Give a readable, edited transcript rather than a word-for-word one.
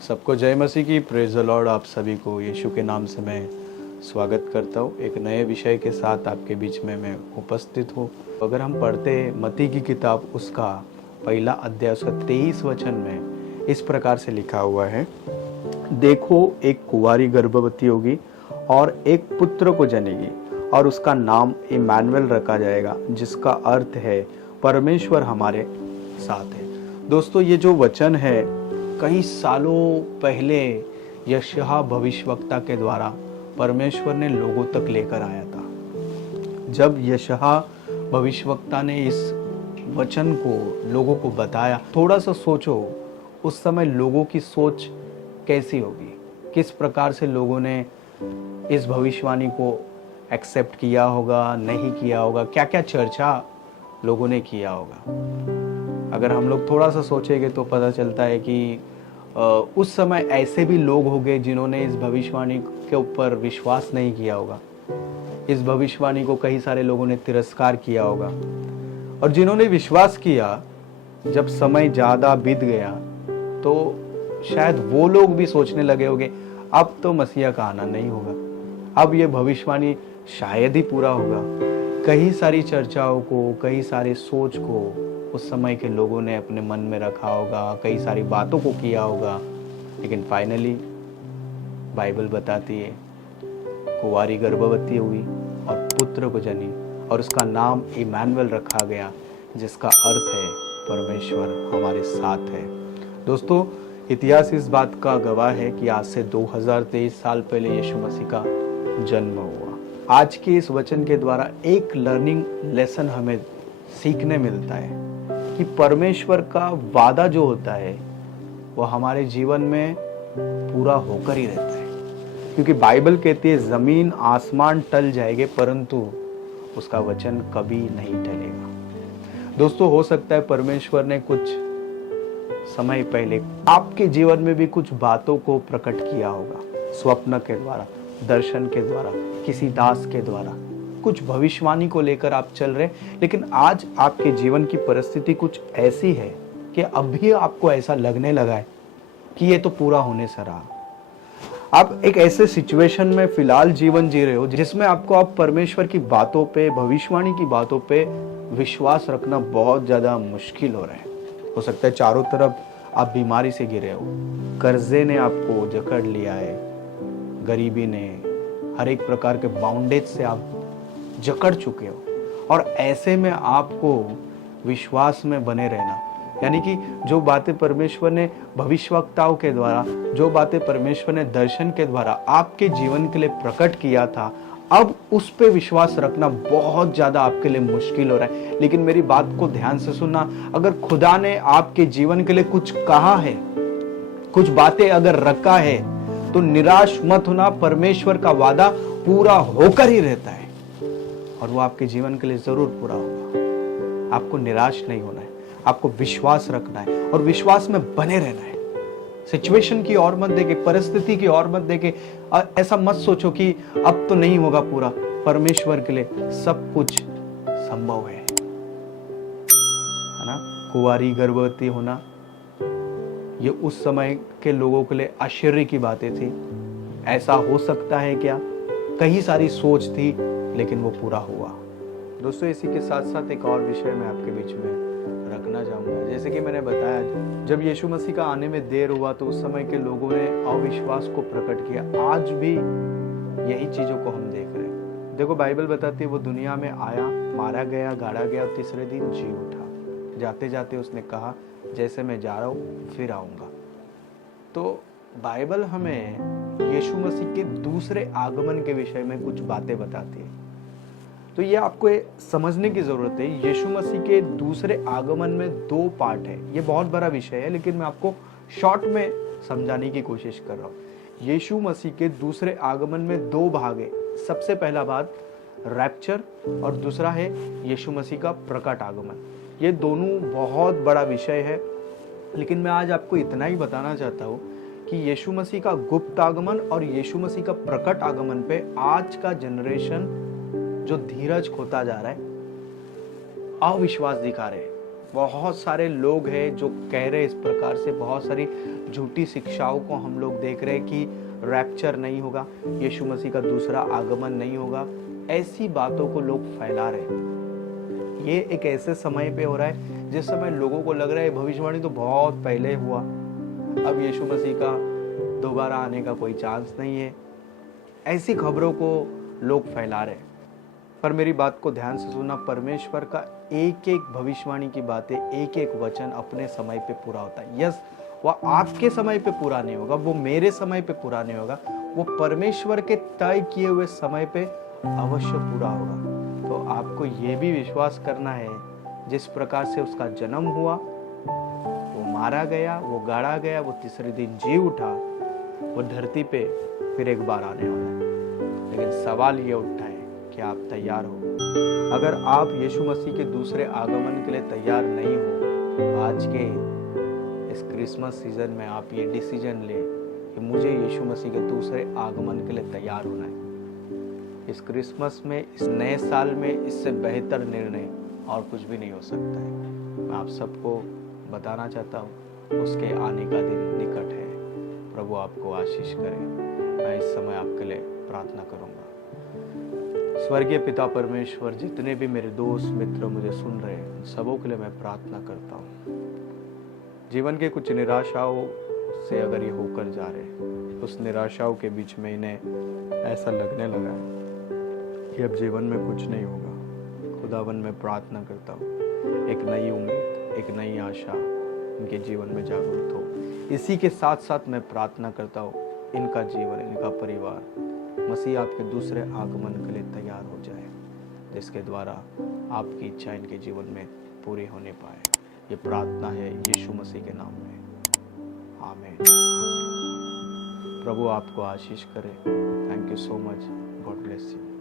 सबको जय मसीह की। Praise the Lord. आप सभी को यीशु के नाम से मैं स्वागत करता हूँ। एक नए विषय के साथ आपके बीच में मैं उपस्थित हूँ। अगर हम पढ़ते हैं मत्ती की किताब, उसका पहला अध्याय, उसका 23 वचन में इस प्रकार से लिखा हुआ है, देखो एक कुंवारी गर्भवती होगी और एक पुत्र को जनेगी और उसका नाम इम्मानुएल रखा जाएगा, जिसका अर्थ है परमेश्वर हमारे साथ है। दोस्तों, ये जो वचन है कई सालों पहले यशायाह भविष्यवक्ता के द्वारा परमेश्वर ने लोगों तक लेकर आया था। जब यशायाह भविष्यवक्ता ने इस वचन को लोगों को बताया, थोड़ा सा सोचो उस समय लोगों की सोच कैसी होगी, किस प्रकार से लोगों ने इस भविष्यवाणी को एक्सेप्ट किया होगा, नहीं किया होगा, क्या क्या चर्चा लोगों ने किया होगा। अगर हम लोग थोड़ा सा सोचेंगे तो पता चलता है कि उस समय ऐसे भी लोग होंगे जिन्होंने इस भविष्यवाणी के ऊपर विश्वास नहीं किया होगा। इस भविष्यवाणी को कई सारे लोगों ने तिरस्कार किया होगा, और जिन्होंने विश्वास किया, जब समय ज़्यादा बीत गया तो शायद वो लोग भी सोचने लगे होंगे अब तो मसीहा का आना नहीं होगा, अब ये भविष्यवाणी शायद ही पूरा होगा। कई सारी चर्चाओं को, कई सारी सोच को उस समय के लोगों ने अपने मन में रखा होगा, कई सारी बातों को किया होगा, लेकिन फाइनली बाइबल बताती है कुंवारी गर्भवती हुई और पुत्र को जनी और उसका नाम इम्मानुएल रखा गया, जिसका अर्थ है परमेश्वर हमारे साथ है। दोस्तों, इतिहास इस बात का गवाह है कि आज से 2023 साल पहले यीशु मसीह का जन्म हुआ। आज के इस वचन के द्वारा एक लर्निंग लेसन हमें सीखने मिलता है कि परमेश्वर का वादा जो होता है वो हमारे जीवन में पूरा होकर ही रहता है, क्योंकि बाइबल कहती है जमीन आसमान टल जाएंगे परंतु उसका वचन कभी नहीं टलेगा। दोस्तों, हो सकता है परमेश्वर ने कुछ समय पहले आपके जीवन में भी कुछ बातों को प्रकट किया होगा, स्वप्न के द्वारा, दर्शन के द्वारा, किसी दास के द्वारा, कुछ भविष्यवाणी को लेकर आप चल रहे, लेकिन आज आपके जीवन की परिस्थिति कुछ ऐसी है कि अभी आपको ऐसा लगने लगा है कि ये तो पूरा होने से रहा। आप एक ऐसे सिचुएशन में फिलहाल जीवन जी रहे हो जिसमें आपको अब परमेश्वर की बातों पे, भविष्यवाणी की बातों पे विश्वास रखना बहुत ज्यादा मुश्किल हो रहा है। हो सकता है चारों तरफ आप बीमारी से घिरे हो, कर्जे ने आपको जकड़ लिया है, गरीबी ने, हर एक प्रकार के बाउंडेज से आप जकड़ चुके हो, और ऐसे में आपको विश्वास में बने रहना, यानी कि जो बातें परमेश्वर ने भविष्यवक्ताओं के द्वारा, जो बातें परमेश्वर ने दर्शन के द्वारा आपके जीवन के लिए प्रकट किया था, अब उस पे विश्वास रखना बहुत ज्यादा आपके लिए मुश्किल हो रहा है। लेकिन मेरी बात को ध्यान से सुनना, अगर खुदा ने आपके जीवन के लिए कुछ कहा है, कुछ बातें अगर रखा है, तो निराश मत होना। परमेश्वर का वादा पूरा होकर ही रहता है और वो आपके जीवन के लिए जरूर पूरा होगा। आपको निराश नहीं होना है, आपको विश्वास रखना है और विश्वास में बने रहना है। सिचुएशन की ओर मत देखे, परिस्थिति की ओर मत देखे, ऐसा मत सोचो कि अब तो नहीं होगा पूरा। परमेश्वर के लिए सब कुछ संभव है ना। कुंवारी गर्भवती होना ये उस समय के लोगों के लिए आश्चर्य की बातें थी। ऐसा हो सकता है क्या? कई सारी सोच थी, लेकिन वो पूरा हुआ। दोस्तों, इसी के साथ साथ एक और विषय मैं आपके बीच में रखना चाहूँगा। जैसे कि मैंने बताया, जब यीशु मसीह का आने में देर हुआ तो उस समय के लोगों ने अविश्वास को प्रकट किया। आज भी यही चीज़ों को हम देख रहे हैं। देखो, बाइबल बताती है वो दुनिया में आया, मारा गया, गाड़ा गया और तीसरे दिन जी उठा। जाते जाते उसने कहा, जैसे मैं जा रहा हूँ फिर आऊँगा। तो बाइबल हमें यीशु मसीह के दूसरे आगमन के विषय में कुछ बातें बताती है। तो ये आपको समझने की जरूरत है। यीशु मसीह के दूसरे आगमन में दो पार्ट है। ये बहुत बड़ा विषय है, लेकिन मैं आपको शॉर्ट में समझाने की कोशिश कर रहा हूँ। यीशु मसीह के दूसरे आगमन में दो भाग है। सबसे पहला भाग रैप्चर और दूसरा है यीशु मसीह का प्रकट आगमन। ये दोनों बहुत बड़ा विषय है, लेकिन मैं आज आपको इतना ही बताना चाहता हूँ कि यीशु मसीह का गुप्त आगमन और यीशु मसीह का प्रकट आगमन पे आज का जनरेशन जो धीरज खोता जा रहा है, अविश्वास दिखा रहे हैं, बहुत सारे लोग हैं जो कह रहे इस प्रकार से, बहुत सारी झूठी शिक्षाओं को हम लोग देख रहे हैं कि रैप्चर नहीं होगा, यीशु मसीह का दूसरा आगमन नहीं होगा। ऐसी बातों को लोग फैला रहे हैं। ये एक ऐसे समय पे हो रहा है जिस समय लोगों को लग रहा है भविष्यवाणी तो बहुत पहले हुआ, अब यीशु मसीह का दोबारा आने का कोई चांस नहीं है। ऐसी खबरों को लोग फैला रहे हैं। पर मेरी बात को ध्यान से सुनना, परमेश्वर का एक एक भविष्यवाणी की बातें, एक एक वचन अपने समय पे पूरा होता है। यस, वह आपके समय पे पूरा नहीं होगा, वो मेरे समय पे पूरा नहीं होगा, वो परमेश्वर के तय किए हुए समय पे अवश्य पूरा होगा। तो आपको ये भी विश्वास करना है, जिस प्रकार से उसका जन्म हुआ, वो मारा गया, वो गाड़ा गया, वो तीसरे दिन जी उठा, वो धरती पे फिर एक बार आने वाला है। लेकिन सवाल ये उठता है कि आप तैयार हो? अगर आप यीशु मसीह के दूसरे आगमन के लिए तैयार नहीं हो, आज के इस क्रिसमस सीजन में आप ये डिसीजन ले कि मुझे यीशु मसीह के दूसरे आगमन के लिए तैयार होना है। इस क्रिसमस में, इस नए साल में इससे बेहतर निर्णय और कुछ भी नहीं हो सकता है। मैं आप सबको बताना चाहता हूँ, उसके आने का दिन निकट है। प्रभु आपको आशीष करे। मैं इस समय आपके लिए प्रार्थना करूँगा। स्वर्गीय पिता परमेश्वर, जितने भी मेरे दोस्त मित्र मुझे सुन रहे हैं, सबों के लिए मैं प्रार्थना करता हूँ। जीवन के कुछ निराशाओं से अगर ये होकर जा रहे हैं, उस निराशाओं के बीच में इन्हें ऐसा लगने लगा है कि अब जीवन में कुछ नहीं होगा। खुदावन, मैं प्रार्थना करता हूँ, एक नई उम्मीद, एक नई आशा इनके जीवन में जागृत हो। इसी के साथ साथ मैं प्रार्थना करता हूँ, इनका जीवन, इनका परिवार मसीह आपके दूसरे आगमन के लिए तैयार हो जाए, जिसके द्वारा आपकी इच्छा इनके जीवन में पूरी होने पाए। ये प्रार्थना है यीशु मसीह के नाम में, आमीन। प्रभु आपको आशीष करे। Thank you so much. God bless you.